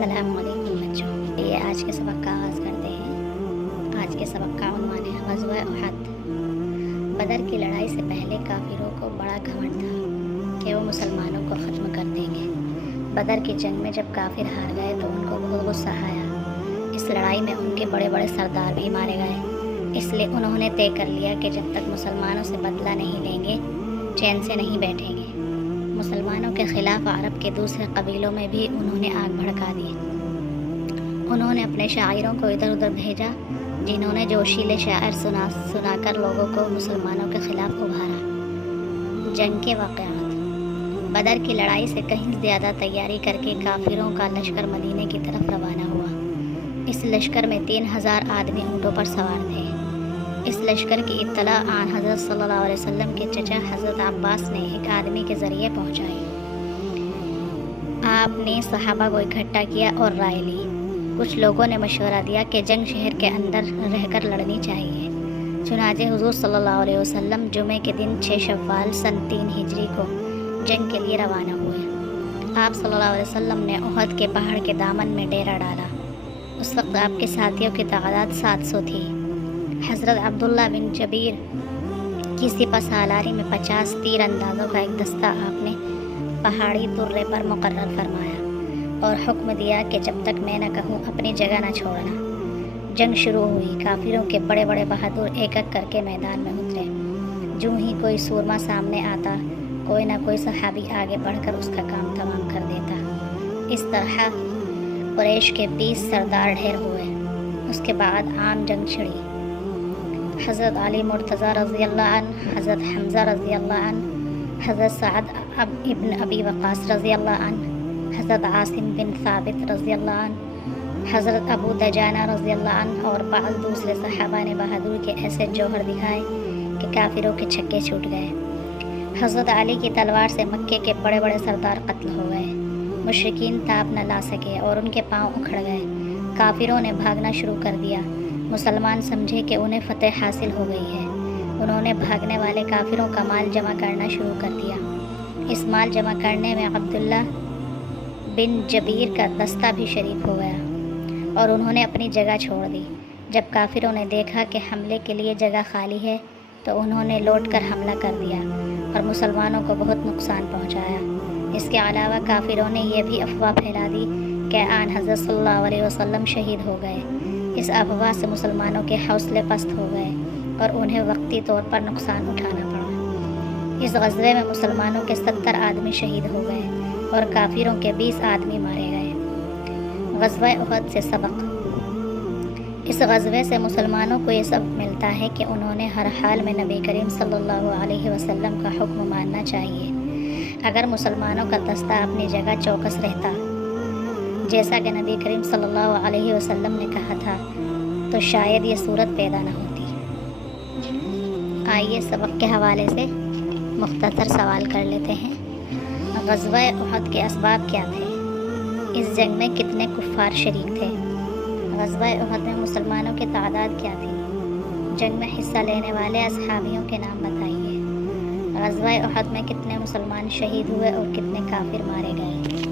अस्सलाम वालेकुम बच्चों। ये आज के सबक का आगाज़ करते हैं। आज के सबक का उन्वान है ग़ज़वा उहद। बदर की लड़ाई से पहले काफिरों को बड़ा घमंड था कि वो मुसलमानों को ख़त्म कर देंगे। बदर की जंग में जब काफिर हार गए तो उनको बहुत गुस्सा आया। इस लड़ाई में उनके बड़े बड़े सरदार भी मारे गए। इसलिए उन्होंने तय कर लिया कि जब तक मुसलमानों से बदला नहीं लेंगे चैन से नहीं बैठेंगे। मुसलमानों के ख़िलाफ़ अरब के दूसरे कबीलों में भी उन्होंने आग भड़का दी। उन्होंने अपने शायरों को इधर उधर भेजा जिन्होंने जोशीले शायर सुनाकर लोगों को मुसलमानों के ख़िलाफ़ उभारा। जंग के वाक़यात। बदर की लड़ाई से कहीं ज़्यादा तैयारी करके काफिरों का लश्कर मदीने की तरफ रवाना हुआ। इस लश्कर में 3000 आदमी ऊँटों पर सवार थे। इस लश्कर की इत्तला आन हज़रत सल्लल्लाहु अलैहि वसल्लम के चचा हज़रत अब्बास ने एक आदमी के ज़रिए पहुँचाई। आपने सहाबा को इकट्ठा किया और राय ली। कुछ लोगों ने मशवरा दिया कि जंग शहर के अंदर रहकर लड़नी चाहिए। चुनांचे हुज़ूर सल्लल्लाहु अलैहि वसल्लम जुमे के दिन 6 शव्वाल सन 3 हिजरी को जंग के लिए रवाना हुए। आप सल्लल्लाहु अलैहि वसल्लम ने उहद के पहाड़ के दामन में डेरा डाला। उस वक्त आपके साथियों की तादाद 700 थी। हज़रत अब्दुल्ला बिन जबीर की सिपह सालारी में 50 तीर अंदाज़ों का एक दस्ता आपने पहाड़ी तुर्रे पर मुकर्रर फरमाया और हुक्म दिया कि जब तक मैं न कहूँ अपनी जगह न छोड़ना। जंग शुरू हुई। काफिरों के बड़े बड़े बहादुर एक एक करके मैदान में उतरे। यूँ ही कोई सूरमा सामने आता कोई ना कोई सहाबी आगे बढ़कर उसका काम तमाम कर देता। इस तरह कुरैश के 20 सरदार ढेर हुए। उसके बाद आम जंग छिड़ी। हज़रत अली मुर्तज़ा रज़ी अल्लाह अन्हु, हज़रत हमज़ा रज़ी अल्लाह अन्हु, हज़रत सअद इब्न अबी वक़ास रज़ी अल्लाह अन्हु, हज़रत आसिम बिन साबित रज़ी अल्लाह अन्हु, हज़रत अबू दजाना रज़ी अल्लाह अन्हु और बाज़ दूसरे सहाबा ने बहादुरी के ऐसे जौहर दिखाए कि काफिरों के छक्के छूट गए। हज़रत अली की तलवार से मक्के के बड़े बड़े सरदार कत्ल हो गए। मुशरिकीन ताब न ला सके और उनके पाँव उखड़ गए। काफिरों ने भागना शुरू कर दिया। मुसलमान समझे कि उन्हें फ़तह हासिल हो गई है। उन्होंने भागने वाले काफिरों का माल जमा करना शुरू कर दिया। इस माल जमा करने में अब्दुल्ला बिन जबीर का दस्ता भी शरीक हो गया और उन्होंने अपनी जगह छोड़ दी। जब काफिरों ने देखा कि हमले के लिए जगह खाली है तो उन्होंने लौटकर हमला कर दिया और मुसलमानों को बहुत नुकसान पहुंचाया। इसके अलावा काफिरों ने यह भी अफवाह फैला दी कि आन हज़रत सल्लल्लाहु अलैहि वसल्लम शहीद हो गए। इस अफवाह से मुसलमानों के हौसले पस्त हो गए और उन्हें वक्ती तौर पर नुकसान उठाना पड़ा। इस ग़ज़वे में मुसलमानों के 70 आदमी शहीद हो गए और काफिरों के 20 आदमी मारे गए। ग़ज़वा उहद से सबक। इस ग़ज़वे से मुसलमानों को ये सबक मिलता है कि उन्होंने हर हाल में नबी करीम सल्लल्लाहु अलैहि वसल्लम का हुक्म मानना चाहिए। अगर मुसलमानों का दस्ता अपनी जगह चौकस रहता जैसा कि नबी करीम सल्लल्लाहु अलैहि वसल्लम ने कहा था तो शायद ये सूरत पैदा न होती। आइए सबक के हवाले से मुख्तसर सवाल कर लेते हैं। ग़ज़वा उहद के असबाब क्या थे? इस जंग में कितने कुफ़ार शरीक थे? ग़ज़वा उहद में मुसलमानों की तादाद क्या थी? जंग में हिस्सा लेने वाले असहाबियों के नाम बताइए। ग़ज़वा उहद में कितने मुसलमान शहीद हुए और कितने काफिर मारे गए?